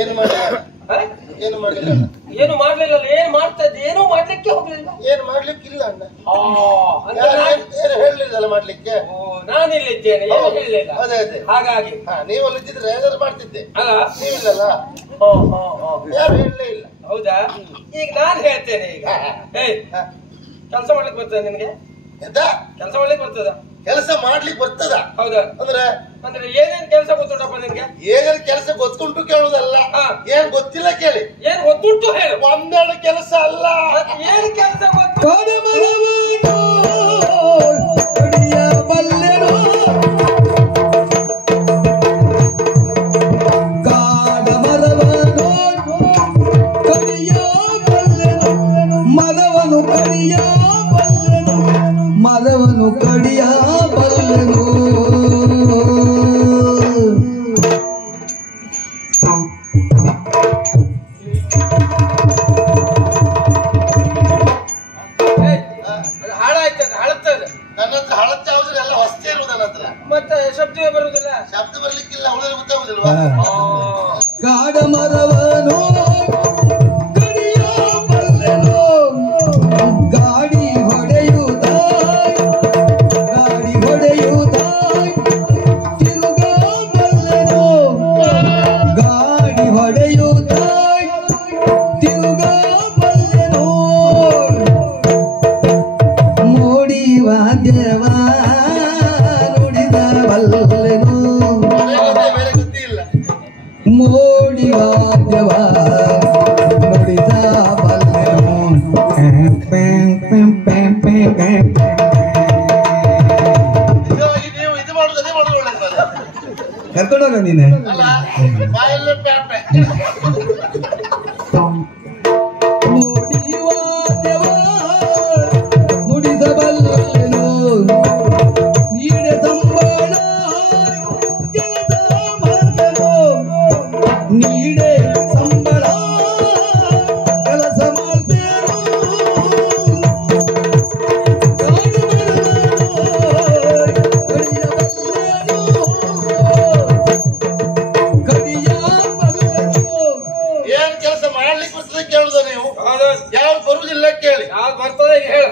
ಏನು ಮಾಡಿಲ್ಲ ಏನು ಮಾಡಿಲ್ಲ ಏನು ಮಾಡ್ಲಿಲ್ಲ. ಏನ್ ಮಾಡ್ತಾ ಇದ್ದೆ? ಏನೂ ಮಾಡ್ಲಿಕ್ಕೆ ಹೋಗ್ಲಿಲ್ಲ. ಏನು ಮಾಡ್ಲಿಕ್ಕಿಲ್ಲ ಅಣ್ಣ. ಏನು ಹೇಳಲಿಲ್ಲ ಮಾಡ್ಲಿಕ್ಕೆ. ನಾನಿಲ್ಲಿದ್ದೇನೆ, ಏನು ಹೇಳಲಿಲ್ಲ. ಅದೇ ಅದೇ ಹಾಗಾಗಿ ನೀವು ಅಲ್ಲಿದ್ದಿದ್ರೆ ಏನಾದ್ರು ಮಾಡ್ತಿದ್ದೆ ಅಲ್ಲ, ನೀವಿಲ್ಲಲ್ಲ, ಯಾರು ಹೇಳಲೇ ಇಲ್ಲ. ಹೌದಾ? ಈಗ ನಾನ್ ಹೇಳ್ತೇನೆ. ಈಗ ಕೆಲಸ ಮಾಡ್ಲಿಕ್ಕೆ ಬರ್ತದ ನಿನ್ಗೆ? ಕೆಲಸ ಮಾಡ್ಲಿಕ್ಕೆ ಬರ್ತದ? ಕೆಲಸ ಮಾಡ್ಲಿಕ್ಕೆ ಬರ್ತದ? ಹೌದಾ? ಅಂದ್ರೆ ಅಂದ್ರೆ ಏನೇನ್ ಕೆಲಸ ಗೊತ್ತುಂಟಪ್ಪ ನಿನ್ಗೆ? ಏನೇನ್ ಕೆಲಸ ಗೊತ್ತುಂಟು ಕೇಳುದಲ್ಲ, ಏನ್ ಗೊತ್ತಿಲ್ಲ ಕೇಳಿ. ಏನ್ ಗೊತ್ತುಂಟು ಹೇಳು. ಒಂದೆರಡು ಕೆಲಸ ಅಲ್ಲ, ಏನ್ ಕೆಲಸ ಗೊತ್ತು? ಮರವನು ಕಡಿಯ ಬಲ್ಲನು. ಹಾಳಾಯ್ತದ, ಹಳತ್ತದ. ನನ್ನ ಹತ್ರ ಹಳತ್ತ ಯಾವುದ್ರೆ ಎಲ್ಲ ಹೊಸ್ತೇ ಇರುವುದು ನನ್ನ ಹತ್ರ. ಮತ್ತೆ ಶಬ್ದವೇ ಬರುದಿಲ್ಲ. ಶಬ್ದ ಬರ್ಲಿಕ್ಕಿಲ್ಲ, ಉಳಿದ್ರೆ ಗೊತ್ತಾಗುದಿಲ್ವಾ? ಕಾಡ ಮರವನು ಕಡಿಯ ಬಲ್ಲನು. ಗಾಡಿ ಹೊಡೆಯುವುದ ತಿರುಗ ಬಲ್ಲನು. ಗಾಡಿ ಹೊಡೆಯುವುದ ತಿರುಗ ಬಲ್ಲನು. ಮೋಡಿ ವಾದ್ಯವ ನುಡಿದ ಬಲ್ಲನು. ಬೇರೆ ಗತಿ ಇಲ್ಲ. ಮೋಡಿ ವಾದ್ಯವ ನುಡಿದ ಬಲ್ಲನು. ನೀವು ಇದು ಮಾಡುದು ಅದೇ ಮಾಡುದು ಒಳ್ಳೆಯದು ಕರ್ಕೊಂಡೋಗ ನೀನೆ. ಅಲ್ಲ, ಬಾಯಲ್ಲೇ ಪ್ಯಾಪೆ. ಮೋಡಿ ವಾದ್ಯವ ನುಡಿದ ಬಲ್ಲನು. ನೀಡೆ ಸಂಬಳ ಕೆಲಸ ಮಾಡ್ತೇನು. ನೀಡೆ ಸಂಬಳ ಕೆಲಸ ಮಾಡ್ತೇನು. ಏನ್ ಕೆಲಸ ಮಾಡ್ಲಿಕ್ಕೆ ಬರ್ತದೆ ಕೇಳುದ ನೀವು? ಯಾವ್ದು ಬರುದಿಲ್ಲ ಕೇಳಿ. ಯಾವ್ದು ಬರ್ತದೆ ಹೇಳ.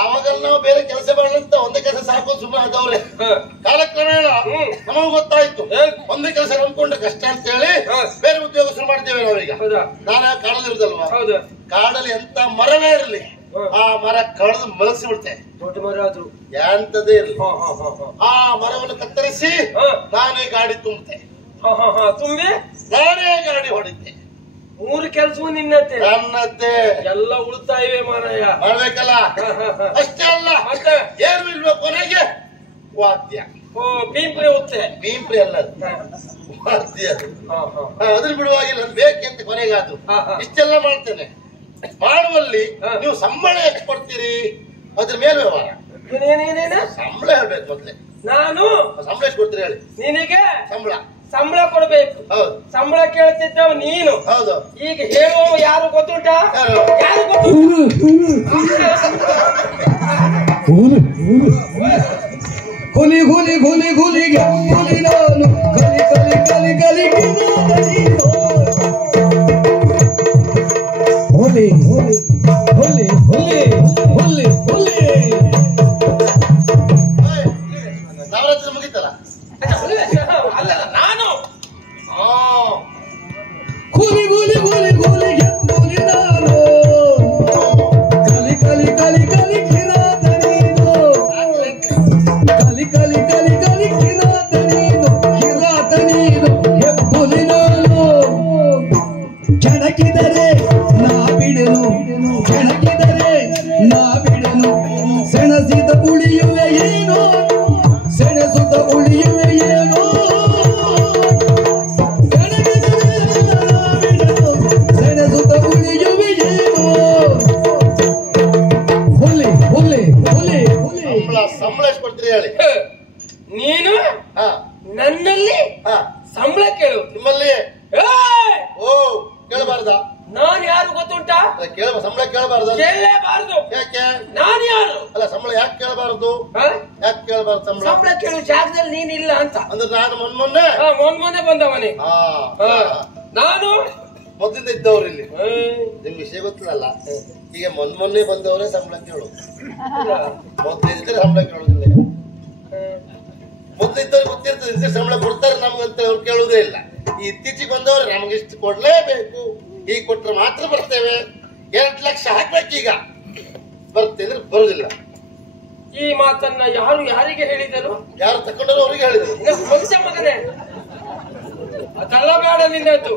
ಆವಾಗೆಲ್ಲ ನಾವು ಬೇರೆ ಕೆಲಸ ಮಾಡಂತ ಒಂದೇ ಕೆಲಸ ಸಾಕು ಸುಮ್ಮನೆ ಆದವ್ರೆ. ಕಾಲಕ್ರಮೇಣ ನಮಗೂ ಗೊತ್ತಾಯ್ತು ಒಂದೇ ಕೆಲಸ ನಂಬ್ಕೊಂಡು ಕಷ್ಟ ಅಂತ ಹೇಳಿ ಬೇರೆ ಉದ್ಯೋಗ ಶುರು ಮಾಡ್ತೇವೆ ನಾವೀಗ. ನಾನು ಕಾಡಲ್ಲಿರುದಲ್ವಾ, ಕಾಡಲ್ಲಿ ಎಂತ ಮರವೇ ಇರಲಿ ಆ ಮರ ಕಳೆದು ಮಲಗಿಸಿ ಬಿಡ್ತೇನೆ. ದೊಡ್ಡ ಮರ ಆದ್ರು ಎಂತದೇ ಇರಲಿ ಆ ಮರವನ್ನು ಕತ್ತರಿಸಿ ನಾನೇ ಗಾಡಿ ತುಂಬುತ್ತೆ. ತುಂಬಿ ನಾನೇ ಗಾಡಿ ಹೊಡಿತೆ. 3 ಕೆಲಸವೂ ನಿನ್ನತ್ತೆ. ನನ್ನದ್ದೇ. ಎಲ್ಲ ಉಳಿತಾಯವೇ ಮಾರಾಯ. ಮಾಡ್ಬೇಕಲ್ಲ. ಅಷ್ಟೇ ಅಲ್ಲ, ಏನು ಇಲ್ವಾ ಕೊನೆಗೆ ವಾದ್ಯ. ಪೀಂಪ್ರೆ ಉತ್ತೆ. ಪೀಂಪ್ರಿ ಅಲ್ಲ, ವಾದ್ಯ. ಅದ್ರ ಬಿಡುವಾಗಿಲ್ಲ, ಅದು ಬೇಕೆಂತ ಕೊನೆಗಾದ್ರು ಇಷ್ಟೆಲ್ಲ ಮಾಡ್ತೇನೆ. ಮಾಡುವಲ್ಲಿ ನೀವು ಸಂಬಳ ಎಷ್ಟು ಕೊಡ್ತೀರಿ ಅದ್ರ ಮೇಲೆ ವ್ಯವಹಾರ. ಸಂಬಳ ಹೇಳ್ಬೇಕು ಮೊದ್ಲೇ. ನಾನು ಸಂಬಳ ಎಷ್ಟು ಕೊಡ್ತೀರಿ ಹೇಳಿ. ನಿನಗೆ ಸಂಬಳ ಕೊಡ್ಬೇಕು. ಹೌದು, ಸಂಬಳ ಕೇಳ್ತಿದ್ದವ ನೀನು. ಹೌದು. ಈಗ ಹೇಳುವ ಯಾರು ಗೊತ್ತುಂಟಾ? ಯಾರು ಗೊತ್ತು? ಹುಲಿ ಹುಲಿ ಹುಲಿ ಹುಲಿಗೆ ಹುಲಿ ನಾನು. ಕಲಿ ಕಲಿ ಕಲಿ ಕಲಿ ಹುಲಿ ಹುಲಿ ಹುಲಿ ಹುಲಿ ಹುಲಿ ಹುಲಿ. ನವರಾತ್ರಿ ಮುಗಿತಲ್ಲ. ಅಲ್ಲ, ನಾನು ಹುಲಿ ಹುಲಿ ಹುಲಿ ಹುಲಿಗೆ ಹುಲಿ ನಾನು. ಕಲಿ ಕಲಿ ಕಲಿ ಕಲಿ ಕಿರಾತ ನೀನು. ಕಲಿ ಕಲಿ ಕಲಿ ಕಲಿ ಕಿರಾತ ನೀನು. ಕಿರಾತ ನೀನು ಹೆಬ್ಬುಲಿ ನಾನು. ಕೆಣಕಿದರೆ ನಾ ಬಿಡೆನು, ಕೆಣಕಿದರೆ ನಾ ಬಿಡೆನು. ಸೆಣಸಿದ ಉಳಿಯುವೆ ಏನು, ಸೆಣಸುತ್ತ ಉಳಿಯುವೆ ಏನು. ಸೆಣಸುತ್ತ ಉಳಿಯುವೆ ಏನು. ಹುಲಿ ಹುಲಿ ಹುಲಿ ಹುಲಿ. ಸಂಬಳ ಎಷ್ಟು ಕೊಡ್ತೀರಿ ಹೇಳಿ. ನೀನು ನನ್ನಲ್ಲಿ ಸಂಬಳ ಕೇಳು. ನಿಮ್ಮಲ್ಲಿ ಓ ಕೇಳಬಾರ್ದ? ನಾನು ಯಾರು ಗೊತ್ತುಂಟಾ? ಸಂಬಳ ಕೇಳಬಾರ್ದು. ಕೇಳಲೇಬಾರ್ದು. ಯಾಕೆ? ನಾನು ಯಾರು? ಅಲ್ಲ, ಸಂಬಳ ಯಾಕೆ ಕೇಳಬಾರ್ದು? ಯಾಕೆ ಕೇಳಬಾರ್ದು ಸಂಬಳ? ಸಂಬಳ ಕೇಳುವ ಜಾಗದಲ್ಲಿ ನೀನಿಲ್ಲ ಅಂತ. ಅಂದ್ರೆ ನಾನು ಮೊನ್ನೆ ಮೊನ್ನೆ ಬಂದವನೇ. ನಾನು ಮೊದಲಿಂದ ಇದ್ದವ್ರು ಇಲ್ಲಿ ನಿಮ್ ವಿಷಯ ಗೊತ್ತಿಲ್ಲಲ್ಲ. ಈಗ ಮೊನ್ನೆ ಬಂದವರೇ ಸಂಬಳ ಕೇಳೋದು, ಮೊದಲಿದ್ರೆ ಸಂಬಳ ಕೇಳೋದಿಲ್ಲ. ಮೊದಲಿದ್ದವ್ರಿಗೆ ಗೊತ್ತಿರ್ತದೆ ಇಷ್ಟು ಸಂಬಳ ಕೊಡ್ತಾರೆ ನಮ್ಗಂತ ಅವ್ರು ಕೇಳುವುದೇ ಇಲ್ಲ. ಈ ಇತ್ತೀಚೆಗೆ ಬಂದವ್ರು ನಮ್ಗೆ ಇಷ್ಟು ಕೊಡ್ಲೇಬೇಕು, ಈಗ ಕೊಟ್ರೆ ಮಾತ್ರ ಬರ್ತೇವೆ, 2 ಲಕ್ಷ ಹಾಕ್ಬೇಕೀಗ ಬರ್ತೇವೆ ಬರುದಿಲ್ಲ. ಈ ಮಾತನ್ನ ಯಾರು ಯಾರಿಗೆ ಹೇಳಿದರು? ಯಾರು ತಕೊಂಡರು ಅವರಿಗೆ ಹೇಳಿದರು. ಮನುಷ್ಯ ಮಗನೇ ಅದೆಲ್ಲ ಬೇಡ ನಿನ್ನದು.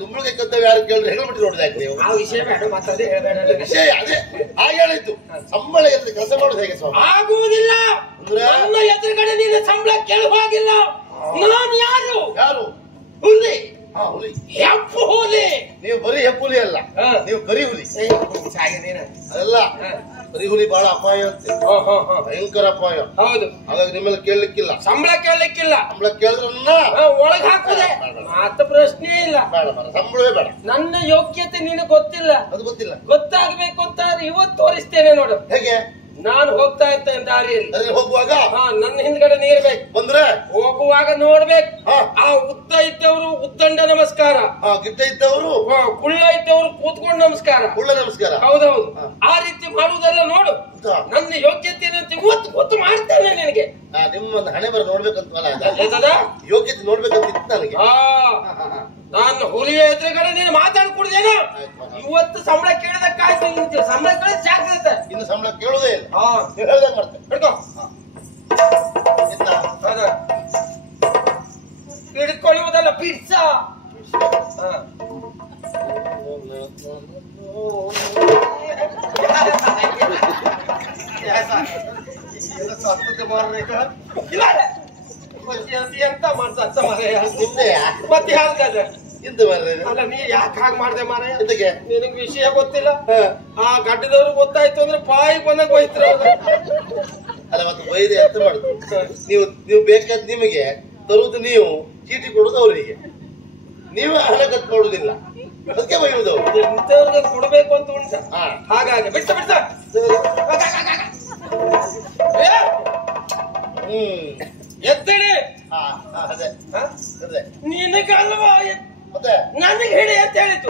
ಗುಂಬಳಿಗೆ ಕದ್ದವ್ ಯಾರು ಕೇಳಿದ್ರೆ ಹೇಳ್ಬಿಟ್ಟು ನೋಡಿದಾಯ್ತು ನೀವು. ಆ ವಿಷಯ ಬೇಡ, ಮತ್ತದೇ ಹೇಳಬೇಡ ವಿಷಯ. ಅದೇ ಹಾಗೆ ಹೇಳಿದ್ದು. ಸಂಬಳ ಎಲ್ಲಿ ಕೆಲಸ ಮಾಡೋದು ಹೇಗೆ ಸ್ವಾಮಿ? ಆಗುವುದಿಲ್ಲ. ನನ್ನ ಎದುರುಗಡೆ ನೀನು ಸಂಬಳ ಕೇಳುವಾಗಿಲ್ಲ. ನಾನು ಯಾರು? ಯಾರು? ಹುಲಿ. ಹುಲಿ. ಹೆಪ್ಪು ಹುಲಿ. ನೀವು ಬರೀ ಹೆಪ್ಪುಲಿ ಅಲ್ಲ, ನೀವು ಕರಿ ಹುಲಿ. ಅದಲ್ಲ, ಕರಿ ಹುಲಿ ಬಹಳ ಅಪಾಯ ಅಂತೆ, ಭಯಂಕರ ಅಪಾಯ. ಹೌದು. ಹಾಗಾಗಿ ನಿಮ್ಮಲ್ಲಿ ಕೇಳಲಿಕ್ಕಿಲ್ಲ, ಸಂಬಳ ಕೇಳಲಿಕ್ಕಿಲ್ಲ. ಸಂಬಳ ಕೇಳಿದ್ರೆ ಒಳಗ್ ಹಾಕುದೆ ಮಾತ ಪ್ರಶ್ನೆ ಇಲ್ಲ. ಬೇಡ ಬೇಡ, ಸಂಬಳವೇ ಬೇಡ. ನನ್ನ ಯೋಗ್ಯತೆ ನಿನಗೆ ಗೊತ್ತಿಲ್ಲ. ಅದು ಗೊತ್ತಿಲ್ಲ. ಗೊತ್ತಾಗ್ಬೇಕು ಅಂತ ಇವತ್ತು ತೋರಿಸ್ತೇನೆ ನೋಡು. ಹೇಗೆ? ನಾನು ಹೋಗ್ತಾ ಇರ್ತೇನೆ ದಾರಿಯಲ್ಲಿ. ಹೋಗುವಾಗ ನನ್ನ ಹಿಂದ್ಗಡೆ ನೀರ್ಬೇಕು. ಬಂದ್ರೆ ಹೋಗುವಾಗ ನೋಡ್ಬೇಕು. ಆ ಉದ್ದ ಇದ್ದವರು ಉದ್ದಂಡ ನಮಸ್ಕಾರ, ಗಿಡ್ಡ ಇದ್ದವರು ಕುಳ್ಳ ಇದ್ದವರು ಕೂತ್ಕೊಂಡು ನಮಸ್ಕಾರ. ಕುಳ್ಳ ನಮಸ್ಕಾರ. ಹೌದೌದು. ಆ ರೀತಿ ಮಾಡುವುದೆಲ್ಲ ನೋಡು. ನನ್ನ ಯೋಗ್ಯತೆ ಏನಂತ ಇವತ್ತು ಗೊತ್ತು ಮಾಡ್ತೇನೆ ನಿನಗೆ. ನಿಮ್ಮೊಂದು ಹಣೆ ಬರ ನೋಡ್ಬೇಕಂತಲ್ಲ, ಯೋಗ್ಯತೆ ನೋಡ್ಬೇಕಂತ ಇತ್ತು ನನಗೆ. ನಾನು ಹುಲಿಯ ಎದುರುಗಡೆ ನೀನು ಮಾತಾಡ್ಕೊಡ್ದೇನೋ. ಇವತ್ತು ಸಂಬಳ ಕೇಳದಕ್ಕಾಯ್ತು. ಸಂಬಳ ಕೇಳ ಜಾಗ್ರತೆ. ಇನ್ನು ಸಂಬಳ ಕೇಳುವುದೇ ಇಲ್ಲ. ಹೇಳ್ದಂಗ್ ಮಾಡ್ತೇನೆ. ಹಿಡ್ಕೊ. ಹಿಡ್ಕೊಳ್ಳುವುದಲ್ಲ, ಪಿಡ್ಸ. ಎಂತ ಮಾಡ್ತ ನಿಮ್ದೆ ಮತ್ತೆ ಹಾಲ್ಗದ ಇಂತ ಅಲ್ಲ, ನೀ ಯಾಕೆ ಹಾಗೆ ಮಾಡ್ದೆ ಮಾರಾಯ? ನಿನಗೆ ವಿಷಯ ಗೊತ್ತಿಲ್ಲ. ಆ ಗಡ್ಡದವ್ರು ಗೊತ್ತಾಯ್ತು ಅಂದ್ರೆ ಬಾಯಿ ಬಂದಾಗ ಹೋಯ್ತು. ಅಲ್ಲ, ಮತ್ತೆ ಬೈದೆ ಎಂತ ಮಾಡುದು? ನೀವು ಬೇಕಾದ ನಿಮಗೆ ತರುವುದು, ನೀವು ಚೀಟಿ ಕೊಡುದು ಅವರಿಗೆ, ನೀವು ಹಣ ಕಟ್ ಮಾಡುದಿಲ್ಲ, ಅದಕ್ಕೆ ಬೈಯುವುದು. ಇಂಥವ್ರಿಗೆ ಕೊಡ್ಬೇಕು ಅಂತ ಉಂಟ. ಹಾಗಾಗಿ ಬಿಡ್ತ ಬಿಡ್ತ ಎತ್ತಡೆ. ನಿನಗಲ್ವಾ ಮತ್ತೆ ನನಗೆ ಹೇಳಿ ಅಂತ ಹೇಳಿತು.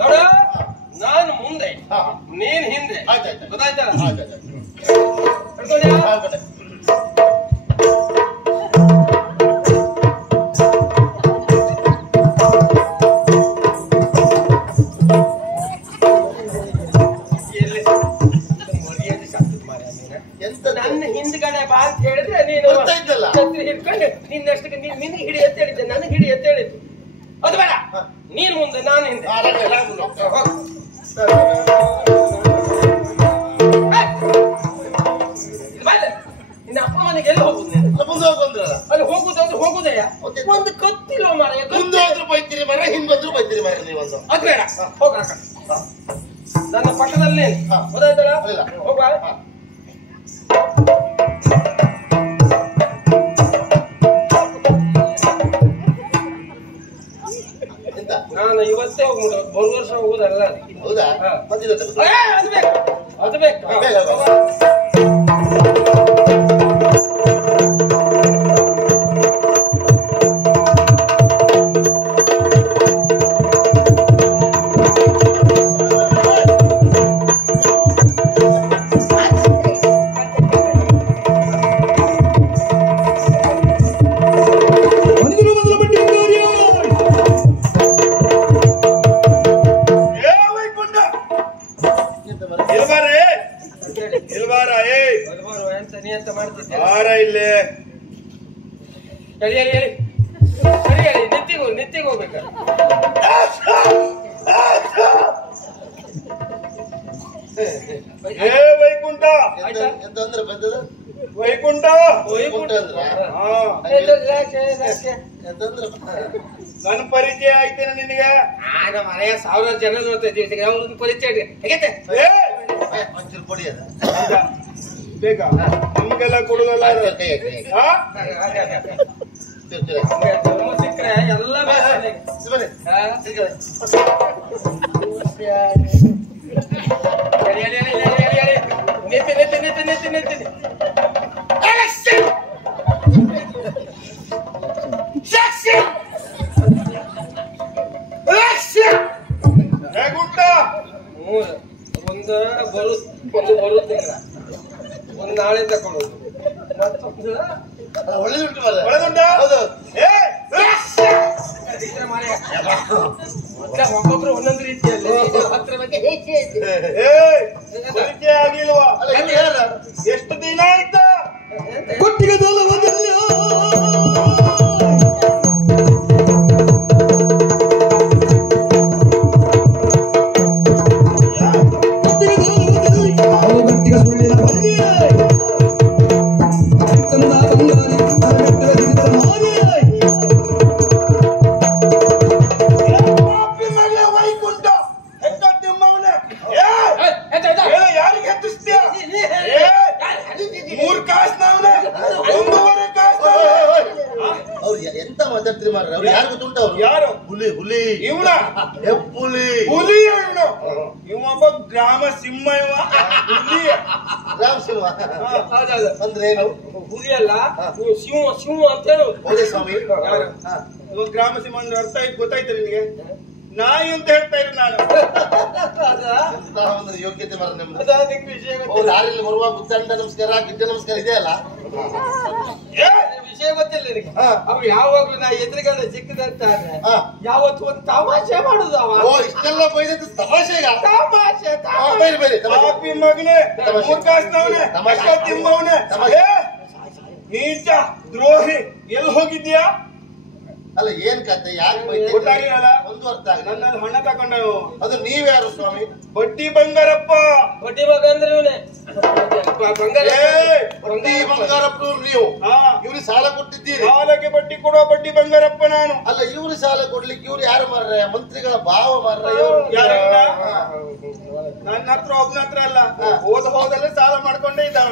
ನೋಡ, ನಾನು ಮುಂದೆ, ನೀನ್ ಹಿಂದೆ. ಗೊತ್ತಾಯ್ತಾ? ನನ್ನ ಹಿಂದ್ಗಡೆ ಬಾ ಅಂತ ಹೇಳಿದ್ರೆ ನೀನು ಛತ್ರಿ ಹಿಡ್ಕೊಂಡು ನಿನ್ನಷ್ಟಕ್ಕೆ ನಿನ್ಗೆ ಹಿಡಿ ಅಂತ ಹೇಳಿದ್ದೆ, ನನಗೆ ಹಿಡಿ ಅಂತ ಹೇಳಿದ್ದು. ಅದು ಬೇಡ, ನೀನ್ ಮುಂದೆ ನಾನು ಹಿಂದೆ. ಇನ್ನು ಅಪ್ಪ ಮನೆಗೆ ಎಲ್ಲಿ ಹೋಗುದು? ಅಲ್ಲಿ ಹೋಗುದಂದ್ರೆ ಹೋಗುದಯ್ಯ, ಒಂದು ಕತ್ತಿಲ್ವ ಮರ. ಮುಂದೆ ಹೋದ್ರು ಬೈತೀರಿ ಮರ, ಹಿಂದ್ ಬಂದ್ರು ಬೈತೀರಿ ಮರ. ನೀವೊಂದು ಅದು ಬೇಡ, ಹೋಗ ನನ್ನ ಪಕ್ಕದಲ್ಲಿ. ಗೊತ್ತಾಯ್ತಲ್ಲ? ಹೋಗ. ನಾನು ಇವತ್ತೇ ಹೋಗ್ಬಿಡು, ಬರು ವರ್ಷ ಹೋಗುದಲ್ಲ. ಹೌದಾ? ಅದು ಬೇಕು, ಅದು ಬೇಕು. ನಿತ್ತಿಗೆ ಹೋಗ್ಬೇಕ. ವೈಕುಂಠ ಎಂತಂದ್ರೆ ಬಂದದ ವೈಕುಂಠ. ವೈಕುಂಠ ಅಂದ್ರೆ ನನ್ನ ಪರಿಚಯ ಆಯ್ತೇನೆ ನಿನಗೆ. ನಮ್ಮ ಮನೆಯ 1000 ಜನ ನೋಡ್ತಾ ಅವ್ರದ್ದು ಪರಿಚಯ ಹೇಗೈತೆ? ಒಂಚೂರು ಕೊಡಿ ಅದ ಬೇಕಾ? ನಿಮ್ಗೆಲ್ಲ ಕೊಡುದಲ್ಲ. ಸಿಕ್ಕರೆ ಎಲ್ಲ ನಿಂತೀನಿ. ಒಂದು ಬರುತ್ತಿಲ್ಲ, ಒಂದು ನಾಳೆ ತಗೊಳ್ಳೋದು, ಮತ್ತೊಂದು ಒಳ್ಳೆದುಂಟು ಒಬ್ಬೊಬ್ರು ಒಂದೊಂದು ರೀತಿಯಲ್ಲಿ ಹತ್ರ ಬಗ್ಗೆ ಆಗಿಲ್ವಾ? ಎಷ್ಟು ದಿನ ಆಯ್ತಾ ಕೊಟ್ಟಿಗೆ ಎಂತ ಮಾತಾಡ್ತೀರಿ ಮಾರ್ರೆ? ಅವ್ರು ಯಾರು ಗೊತ್ತುಂಟ? ಅವ್ರು ಯಾರು? ಹುಲಿ ಹುಲಿ ಇವನ ಹುಲಿ ಹುಲಿ ಇವನು. ಇವೊಬ್ಬ ಗ್ರಾಮ ಸಿಂಹ. ಇವ ಹುಲಿ ರಾಮ್ ಸಿಂಹ ಅಂದ್ರೆ ಏನು? ಹುಲಿ ಅಲ್ಲ, ಶಿವ ಶಿವ ಅಂತ ಹೇಳುದು. ಹೌದೇ ಸ್ವಾಮಿ? ಯಾರು? ಇವ ಗ್ರಾಮ ಸಿಂಹ ಅಂದ್ರೆ ಅರ್ಥ ಆಯ್ತು, ಗೊತ್ತಾಯ್ತು ನಿನಗೆ? ನಾಯಿ ಅಂತ ಹೇಳ್ತಾ ಇರು ನಾನು. ಎಂತ ಒಂದು ಯೋಗ್ಯತೆ ಮಾರ ನಿಮ್ದು. ವಿಷಯ ದಾರಿಯಲ್ಲಿ ಬರುವಾಗ ಉತ್ತಂಡ ನಮಸ್ಕಾರ ಗಿಡ್ಡ ನಮಸ್ಕಾರ ಇದೆ ಅಲ್ಲ? ವಿಷಯ ಗೊತ್ತಿಲ್ಲ ನಿನಗೆ. ಅವ ಯಾವಾಗ್ಲೂ ನಾ ಎದುರುಗಡೆ ಸಿಕ್ಕದಂತಾದ್ರೆ ಯಾವತ್ತು ಒಂದು ತಮಾಷೆ ಮಾಡುದು ಅವ. ಓ, ಇಷ್ಟೆಲ್ಲ ಬೈದದ್ದು ತಮಾಷೆಗ? ತಮಾಷೆ ಬೇರೆ ಬೇರೆ ಕಾಪಿ ಮಗನೇ, ಮೂರ್ಖಾಸ್ನವನೇ, ತಿಮ್ಮವನೇ, ನೀಚ ದ್ರೋಹಿ, ಎಲ್ಲಿ ಹೋಗಿದ್ಯಾ? ಅಲ್ಲ, ಏನ್ ಕತೆ? ಯಾಕೆ ಗೊತ್ತಾಗಿರಲ್ಲ? ಒಂದು ಅರ್ಥ ಆಗ. ನನ್ನಲ್ಲಿ ಹಣ ತಗೊಂಡವು. ಅದು ನೀವ್ಯಾರು ಸ್ವಾಮಿ? ಬಡ್ಡಿ ಬಂಗಾರಪ್ಪ. ಬಡ್ಡಿ ಮಗ ಅಂದ್ರೆ ಇವನೇ. ಬಡ್ಡಿ ಬಂಗಾರಪ್ಪ ನೀವು. ಇವ್ರಿಗೆ ಸಾಲ ಕೊಟ್ಟಿದ್ದೀರಿ? ಸಾಲಕ್ಕೆ ಬಡ್ಡಿ ಕೊಡುವ ಬಡ್ಡಿ ಬಂಗಾರಪ್ಪ ನಾನು. ಅಲ್ಲ, ಇವ್ರು ಸಾಲ ಕೊಡ್ಲಿಕ್ಕೆ ಇವ್ರು ಯಾರು ಮಾರ್ರೆ? ಮಂತ್ರಿಗಳ ಭಾವ ಮಾರ್ರೆ. ನನ್ನ ಹತ್ರ ಒಬ್ಬನ ಹತ್ರ ಅಲ್ಲ, ಹೋದಲ್ಲೇ ಸಾಲ ಮಾಡ್ಕೊಂಡೇ ಇದ್ದಾವ.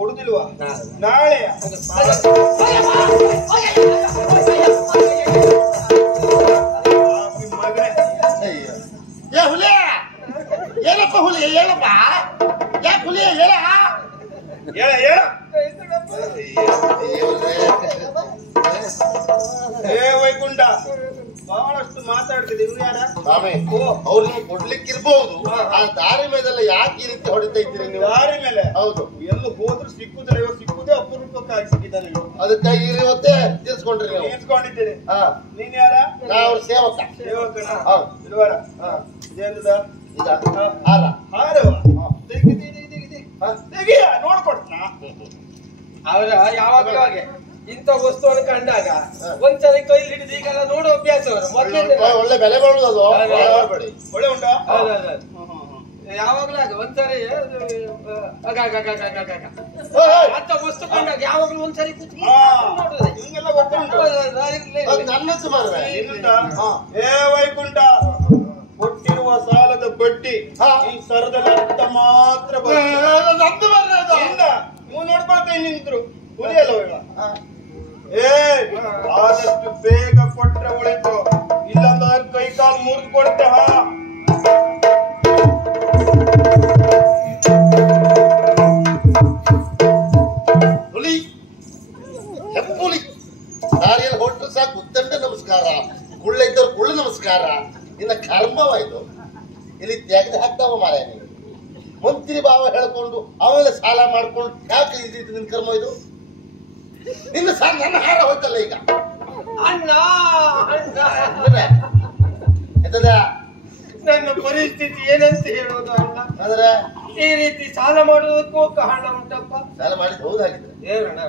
ಕೊಡುದಿಲ್ವಾ? ನಾಳೆ ಹುಲಿಯ ಏನಪ್ಪ? ಹುಲಿ ಹೇಳಪ್ಪ, ಯಾಕೆ ಹುಲಿಯ ಹೇಳ? ವೈಕುಂಠ ಬಹಳಷ್ಟು ಮಾತಾಡ್ತಿದ್ದೆ. ಇವ್ರು ಯಾರ? ಸ್ವಾಮಿ, ಅವ್ರು ನಿಮ್ಗೆ ಕೊಡ್ಲಿಕ್ಕಿರ್ಬಹುದು. ಆ ದಾರಿ ಮೇಲೆಲ್ಲ ಯಾಕೆ ಈ ರೀತಿ ಹೊಡಿತಾ ಇದ್ದೀರಿ ನೀವು? ದಾರಿ ಮೇಲೆ? ಹೌದು. ಎಲ್ಲೂ ಹೋದ್ರು ಸಿಕ್ಕುದಿಲ್ಲ. ಇವಾಗ ಸಿಕ್ಕುದೇ ಅಪರೂಪಕ್ಕಾಗಿ ಸಿಕ್ಕಿದ್ದಾನೆ ಇವರು. ಅದಕ್ಕೆ ಇವತ್ತೇ ತೀರ್ಸ್ಕೊಂಡ್ರಿ ನೀವು? ತೀರ್ಸ್ಕೊಂಡಿದ್ದೀರಿ. ನೀನ್ ಯಾರ? ನಾ ಅವ್ರ ಸೇವಕ. ಸೇವಕನ? ಹೌದು. ಇರುವಾರ ಇದೇನಿದ? ಹಾರ. ಹಾರವ ತೆಗಿಯ ನೋಡ್ಕೊಡ್ತನ. ಅವರ ಯಾವಾಗಲೂ ಹಾಗೆ ಇಂಥ ವಸ್ತುವನ್ನು ಕಂಡಾಗ ಒಂದ್ಸರಿ ಕೈ ಹಿಡಿದು ಈಗೆಲ್ಲ ನೋಡೋ ಅಭ್ಯಾಸ ಅವರು. ಒಳ್ಳೆ ಬೆಲೆ ಬರುವುದು ಅದು. ಒಳ್ಳೆ ಉಂಟಾ? ಯಾವಾಗ್ಲೂ ಹಾಗೆ ಒಂದ್ಸರಿ ಅಂತ ವಸ್ತು ಕಂಡಾಗ ಯಾವಾಗ್ಲೂ ಒಂದ್ಸರಿ ಹಿಂಗೆಲ್ಲ ಗೊತ್ತುಂಟು. ನನ್ನದು ಮಾರ್ರೆ. ವೈಕುಂಠ ಕೊಟ್ಟಿರುವ ಸಾಲದ ಬಡ್ಡಿ ಈ ಸರದಲ್ಲಿ ಅರ್ಥ ಮಾತ್ರ ನೀವು ನೋಡ್ಕೊಳ್ತಾ ನಿಂತ್ರು. ಹುಲಿಯಲ್ಲ ಆದಷ್ಟು ಬೇಗ ಕೊಟ್ರೆ ಉಳಿತು, ಇಲ್ಲಾಂದ್ರೆ ಕೈ ಕಾಲು ಮುರಿದು ಕೊಡುತ್ತೆ. ಹುಲಿ ಹೆಪ್ಪುಲಿ ದಾರಿಯಲ್ಲಿ ಹೊರಟು ಸಾಕು ಉತ್ತಂಡ ನಮಸ್ಕಾರ, ಕುಳ್ಳ ಇದ್ದವ್ರು ಕುಳ್ಳ ನಮಸ್ಕಾರ. ಇನ್ನ ಕರ್ಮವಾಯ್ತು ಇಲ್ಲಿ ತೆಗೆದು ಹಾಕ್ತಾವ ಮಾರ. ನೀವು ಮಂತ್ರಿ ಭಾವ ಹೇಳ್ಕೊಂಡು ಆಮೇಲೆ ಸಾಲ ಮಾಡ್ಕೊಂಡು ಯಾಕೆ ಇದ್ದಿದ್ದು ನಿನ್ ಕರ್ಮ ಇದು? ನಿನ್ನ ಸಾಲ ನನ್ನ ಹಾರ ಹೋಯ್ತಲ್ಲ ಈಗ. ಅಣ್ಣ ಎಂತದ ನನ್ನ ಪರಿಸ್ಥಿತಿ ಏನಂತ ಹೇಳೋದು ಅಣ್ಣ? ಅಂದ್ರೆ ಈ ರೀತಿ ಸಾಲ ಮಾಡುವುದಕ್ಕೂ ಕಾರಣ ಉಂಟಪ್ಪ. ಸಾಲ ಮಾಡಿದ್ದು ಹೌದಾಗಿದ್ರೆ ಏನಣ್ಣ?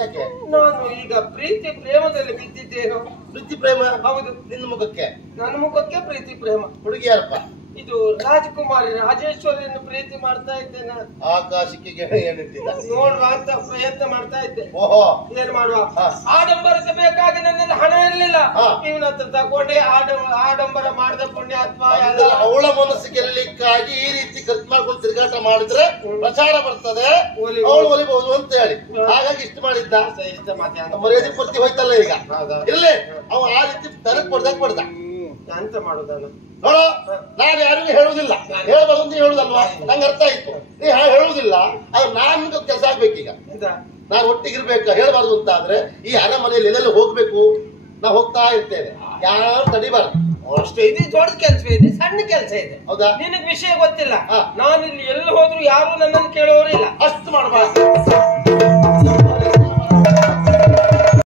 ಯಾಕೆ? ನಾನು ಈಗ ಪ್ರೀತಿ ಪ್ರೇಮದಲ್ಲಿ ಬಿದ್ದಿದ್ದೇನು. ಪ್ರೀತಿ ಪ್ರೇಮ? ಹೌದು. ನಿನ್ನ ಮುಖಕ್ಕೆ? ನನ್ನ ಮುಖಕ್ಕೆ ಪ್ರೀತಿ ಪ್ರೇಮ. ಹುಡುಗಿ ಯಾರಪ್ಪ? ಇದು ರಾಜಕುಮಾರಿ ರಾಜೇಶ್ವರಿಯನ್ನು ಪ್ರೀತಿ ಮಾಡ್ತಾ ಇದ್ದೇನೆ. ಆಕಾಶಕ್ಕೆ ಏನಿಟ್ಟಿಲ್ಲ ನೋಡುವ ಅಂತ ಪ್ರಯತ್ನ ಮಾಡ್ತಾ ಇದ್ದೆ. ಓಹೋ, ಏನ್ ಮಾಡುವ? ಆಡಂಬರಕ್ಕೆ ಬೇಕಾಗಿ ನನ್ನಲ್ಲಿ ಹಣ ಇರಲಿಲ್ಲ. ಇವನ ಹತ್ರ ತಗೊಂಡೆ ಆಡಂಬರ ಮಾಡಿದ ಪುಣ್ಯಾತ್ಮ. ಅವಳ ಮನಸ್ಸು ಗೆಲ್ಲಲಿಕ್ಕಾಗಿ ಈ ರೀತಿ ಖರ್ಚು ಮಾಡ್ಕೊಂಡು ತಿರುಗಾಟ ಮಾಡಿದ್ರೆ ಪ್ರಚಾರ ಬರ್ತದೆ, ಅವಳು ಒಲಿಬಹುದು ಅಂತ ಹೇಳಿ ಹಾಗಾಗಿ ಇಷ್ಟ ಮಾಡಿದ್ದ. ಮರ್ಯಾದೆ ಪೂರ್ತಿ ಹೋಯ್ತಲ್ಲ ಈಗ. ಇರ್ಲಿ, ಅವ ಆ ರೀತಿ ತರಕ್ ಕೊಡ್ದ ಎಂತ ಮಾಡುದಲ್ಲ ನೋಡೋ. ನಾನು ಯಾರಿಗೂ ಹೇಳುದಿಲ್ಲ, ಹೇಳ್ಬಾರ್ದು ಹೇಳುದಲ್ವಾ? ನಂಗೆ ಅರ್ಥ ಆಯ್ತು. ನೀ ಹೇಳುದಿಲ್ಲ, ಅದು ನಾನು ಕೆಲಸ ಆಗ್ಬೇಕೀಗ. ನಾನು ಒಟ್ಟಿಗಿರ್ಬೇಕು. ಹೇಳ್ಬಾರ್ದು ಅಂತ ಆದ್ರೆ ಈ ಅರಮನೆಯಲ್ಲಿ ಎಲ್ಲೆಲ್ಲ ಹೋಗ್ಬೇಕು, ನಾ ಹೋಗ್ತಾ ಇರ್ತೇನೆ, ಯಾರು ತಡಿಬಾರ್ದು. ಅಷ್ಟೇ ಇದು ದೊಡ್ಡ ಕೆಲಸ ಇದೆ, ಸಣ್ಣ ಕೆಲಸ ಇದೆ. ಹೌದಾ? ನಿನಗೆ ವಿಷಯ ಗೊತ್ತಿಲ್ಲ. ನಾನು ಇಲ್ಲಿ ಎಲ್ಲಿ ಹೋದ್ರು ಯಾರು ನನ್ನನ್ನು ಕೇಳೋರಿಲ್ಲ. ಅಷ್ಟು ಮಾಡಬಾರ್ದು.